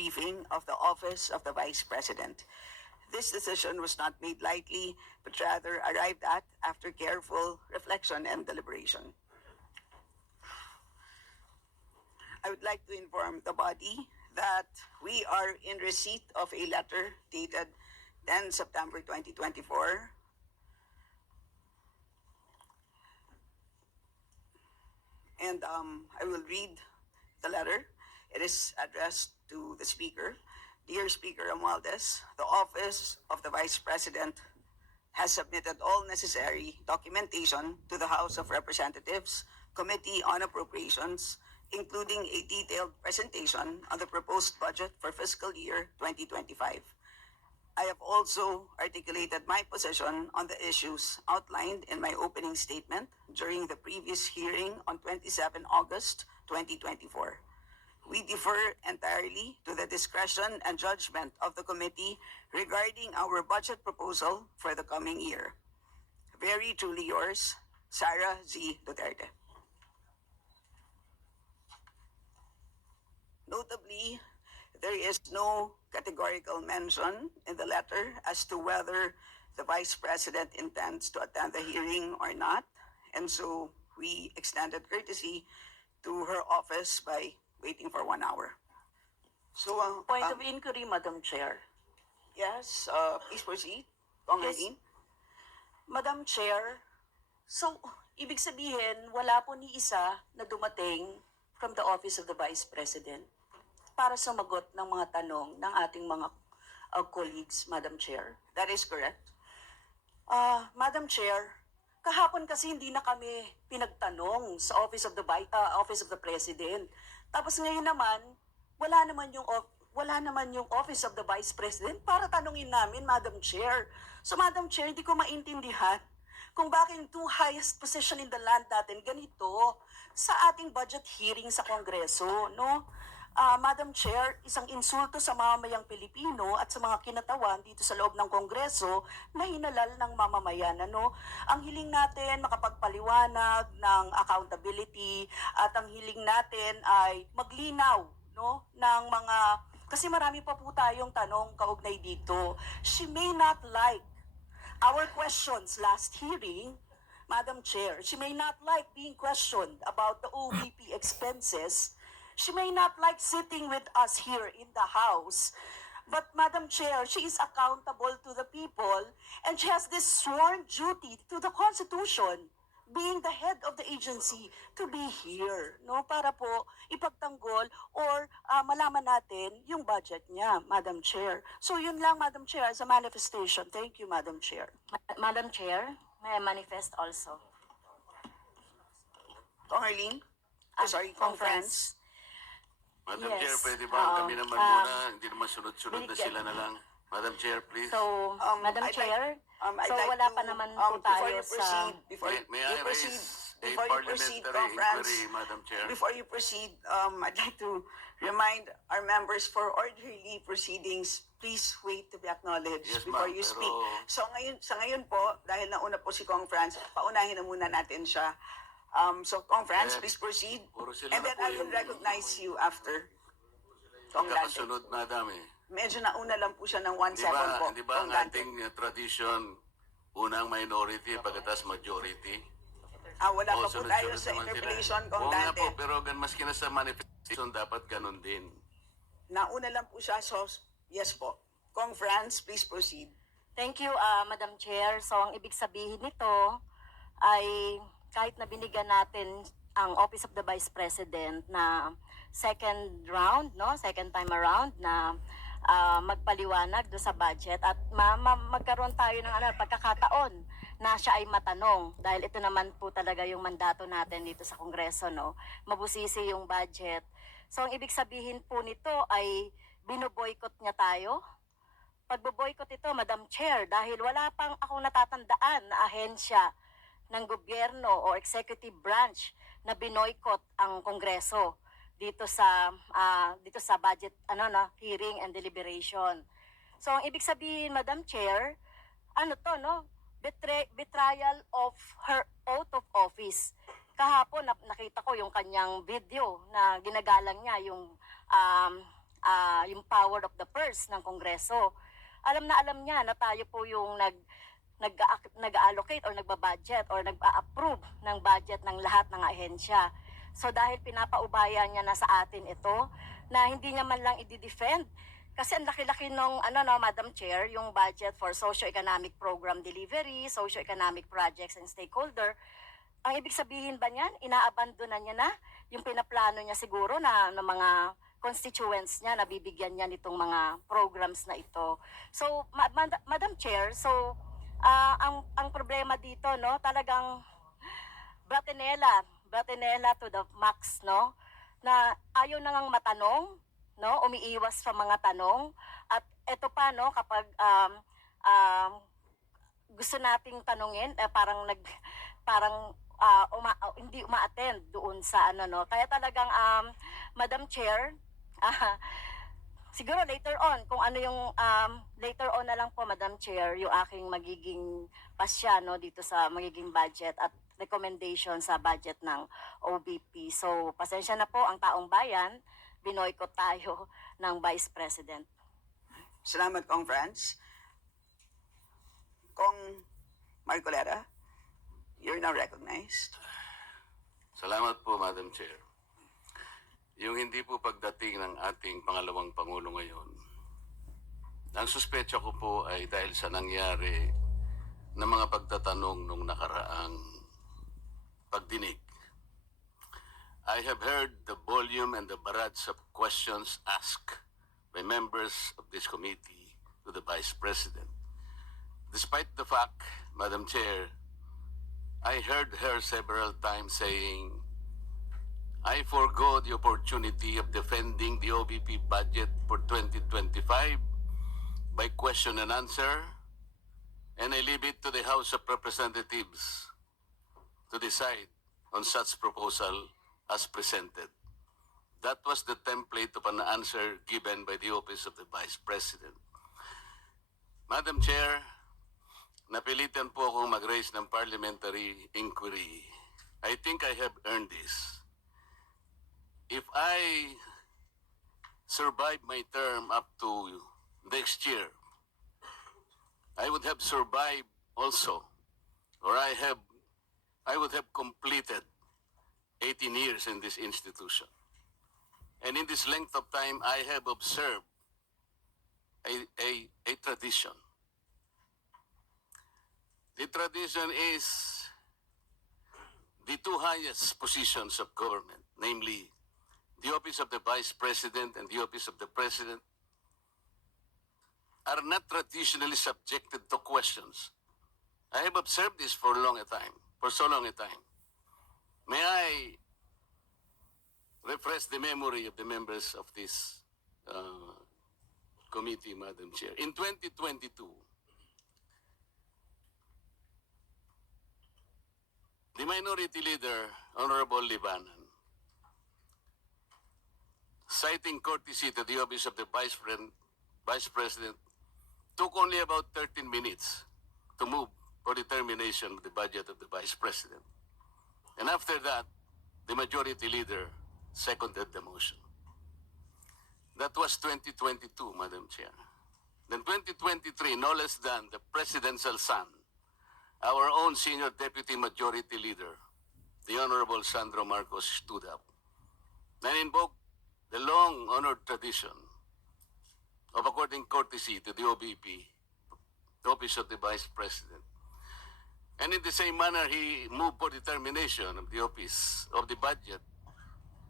briefing of the Office of the Vice President. This decision was not made lightly, but rather arrived at after careful reflection and deliberation. I would like to inform the body that we are in receipt of a letter dated 10 September 2024 and I will read the letter. It is addressed to the Speaker. Dear Speaker Romualdez, the Office of the Vice President has submitted all necessary documentation to the House of Representatives Committee on Appropriations, including a detailed presentation on the proposed budget for fiscal year 2025. I have also articulated my position on the issues outlined in my opening statement during the previous hearing on 27 August 2024. We defer entirely to the discretion and judgment of the committee regarding our budget proposal for the coming year. Very truly yours, Sara Z. Duterte. Notably, there is no categorical mention in the letter as to whether the Vice President intends to attend the hearing or not, and so we extended courtesy to her office by waiting for 1 hour. So, Point of inquiry, Madam Chair. yes, please proceed, Congressman. Madam Chair, so ibig sabihin, wala po ni isa na dumating from the Office of the Vice President para sumagot ng mga tanong ng ating mga colleagues, Madam Chair. That is correct. Madam Chair, kahapon kasi hindi na kami pinagtanong sa Office of the President. Tapos ngayon naman, wala naman yung Office of the Vice President para tanungin namin, Madam Chair. So Madam Chair, hindi ko maintindihan kung bakit yung two highest position in the land natin ganito sa ating budget hearing sa Kongreso, no? Madam Chair, isang insulto sa mamamayang Pilipino at sa mga kinatawan dito sa loob ng Kongreso na hinalal ng mamamayan. Ano? Ang hiling natin makapagpaliwanag ng accountability at ang hiling natin ay maglinaw, no, ng mga, kasi marami pa po tayong tanong kaugnay dito. She may not like our questions last hearing, Madam Chair. She may not like being questioned about the OVP expenses. She may not like sitting with us here in the House, but Madam Chair, she is accountable to the people and she has this sworn duty to the Constitution, being the head of the agency, to be here, no, para po ipagtanggol or malaman natin yung budget niya, Madam Chair. So yun lang, Madam Chair, as a manifestation. Thank you, Madam Chair. Madam Chair, may I manifest also? Congressman? Sorry, Conference. Madam Yes, Chair, pwede ba kami naman muna, hindi naman sunod-sunod na sila na lang. Madam Chair, please. So, Madam I'd Chair, I'd so like wala to, pa naman before po tayo you sa... proceed, before May you I proceed, raise a before you proceed, parliamentary Conference, inquiry, Madam Chair? before you proceed, I'd like to remind our members for orderly proceedings, please wait to be acknowledged Yes, before ma'am, you pero- speak. So sa ngayon po, dahil nauna po si Conference, paunahin na muna natin siya. So Conference, please proceed, puro sila and na then po I will yung- recognize you after. Congrate. Kakasunod, Madam eh. Medyo nauna lang po siya ng 1 second po. Di ba ang Congrate. ating tradition, unang minority, pagkatas majority? Wala pa po sunod-sunod tayo sa naman sila. interpellation, Oo nga Congrate. po, pero maski na sa manifestation, dapat ganun din. Nauna lang po siya, so yes po. Conference, please proceed. Thank you, Madam Chair. So, ang ibig sabihin nito ay kahit na binigyan natin ang Office of the Vice President na second round, no, second time around na magpaliwanag do sa budget at magkaroon tayo ng pagkakataon na siya ay matanong dahil ito naman po talaga yung mandato natin dito sa Kongreso, no, mabusisi yung budget. So ang ibig sabihin po nito ay binoboykot niya tayo. Pagboboykot ito, Madam Chair, dahil wala pang akong natatandaan na ahensya ng gobyerno o executive branch na binoykot ang Kongreso dito sa budget hearing and deliberation. So ang ibig sabihin, Madam Chair, betrayal of her oath of office. Kahapon nakita ko yung kanyang video na ginagalang niya yung yung power of the purse ng Kongreso. Alam na alam niya na tayo po yung nag-allocate or nagbabudget or nag-approve ng budget ng lahat ng ahensya. So dahil pinapaubaya niya na sa atin ito, na hindi niya man lang i-defend, kasi ang laki-laki nung, Madam Chair, yung budget for socio-economic program delivery, socio-economic projects and stakeholder. Ang ibig sabihin ba niyan, inaabandona niya na yung pinaplano niya siguro na ng mga constituents niya, nabibigyan niya nitong mga programs na ito. So, Madam Chair, so, ang problema dito, no, talagang bratinela to the max, no, na ayaw na ngang matanong, no, umiiwas sa mga tanong, at eto pa, no, kapag gusto nating tanungin, hindi uma-attend doon sa no. Kaya talagang Madam Chair, siguro later on kung ano yung later on na lang po, Madam Chair, yung aking magiging pasya, no, dito sa magiging budget at recommendation sa budget ng OVP. So pasensya na po ang taong bayan, binoykot tayo ng Vice President. Salamat, Kong Franz. Kong Marcoleta, you're now recognized. Salamat po, Madam Chair. Yung hindi po pagdating ng ating pangalawang Pangulo ngayon, ang suspecha ko po ay dahil sa nangyari na mga pagtatanong nung nakaraang pagdinig. I have heard the volume and the barrage of questions asked by members of this committee to the Vice President. Despite the fact, Madam Chair, I heard her several times saying, I forgo the opportunity of defending the OVP budget for 2025 by question and answer, and I leave it to the House of Representatives to decide on such proposal as presented. That was the template of an answer given by the Office of the Vice President. Madam Chair, napilitan po akong mag-raise ng parliamentary inquiry. I think I have earned this. If I survive my term up to next year, I would have survived also, or I would have completed 18 years in this institution. And in this length of time, I have observed a tradition. The tradition is the two highest positions of government, namely the Office of the Vice President and the Office of the President, are not traditionally subjected to questions. I have observed this for so long a time. May I refresh the memory of the members of this committee, Madam Chair. In 2022, the Minority Leader, Honorable Libanan, citing courtesy to the Office of the Vice President, took only about 13 minutes to move for the termination of the budget of the Vice President. And after that, the Majority Leader seconded the motion. That was 2022, Madam Chair. Then 2023, no less than the Presidential son, our own Senior Deputy Majority Leader, the Honorable Sandro Marcos, stood up and invoked the long-honored tradition of according courtesy to the OVP, the Office of the Vice President. And in the same manner, he moved for the termination of the Office of the Budget,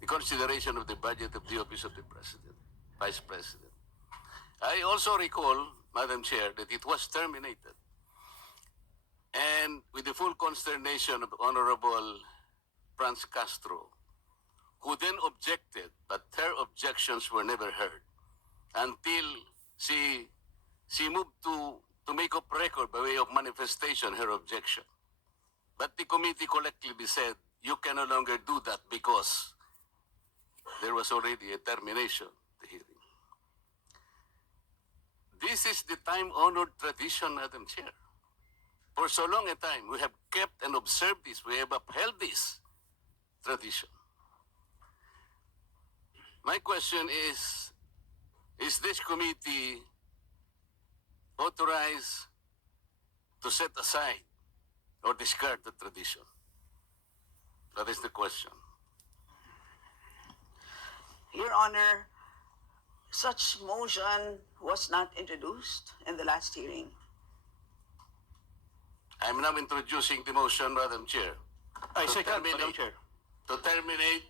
the consideration of the budget of the Office of the President, Vice President. I also recall, Madam Chair, that it was terminated. And with the full consternation of Honorable Franz Castro, who then objected, but her objections were never heard until she moved to make up record by way of manifestation her objection. But the committee collectively said, you can no longer do that because there was already a termination of the hearing. This is the time-honored tradition, Madam Chair. For so long a time, we have kept and observed this. We have upheld this tradition. My question is, is this committee authorized to set aside or discard the tradition? That is the question. Your Honor, such motion was not introduced in the last hearing. I am now introducing the motion, Madam Chair. I To second, terminate- Madam Chair. To terminate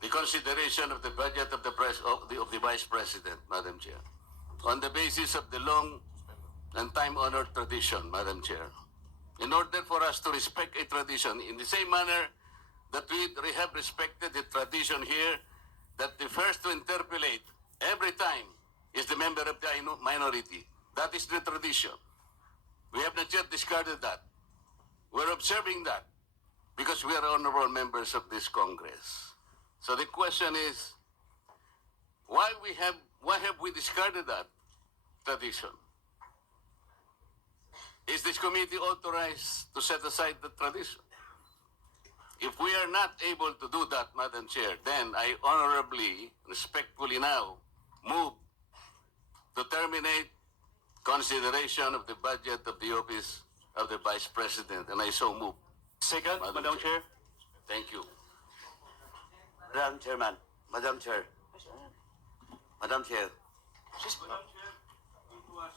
the consideration of the budget of the Vice President, Madam Chair, on the basis of the long and time-honored tradition, Madam Chair. In order for us to respect a tradition in the same manner that we have respected the tradition here, that the first to interpolate every time is the member of the minority. That is the tradition. We have not yet discarded that. We're observing that because we are honorable members of this Congress. So the question is, why have we discarded that tradition? Is this committee authorized to set aside the tradition? If we are not able to do that, Madam Chair, then I honorably, respectfully now move to terminate consideration of the budget of the office of the Vice President, and I so move. Second, Madam Madam Chair. Thank you. Madam Chairman, Madam Chair, Madam Chair, Madam Chair, it was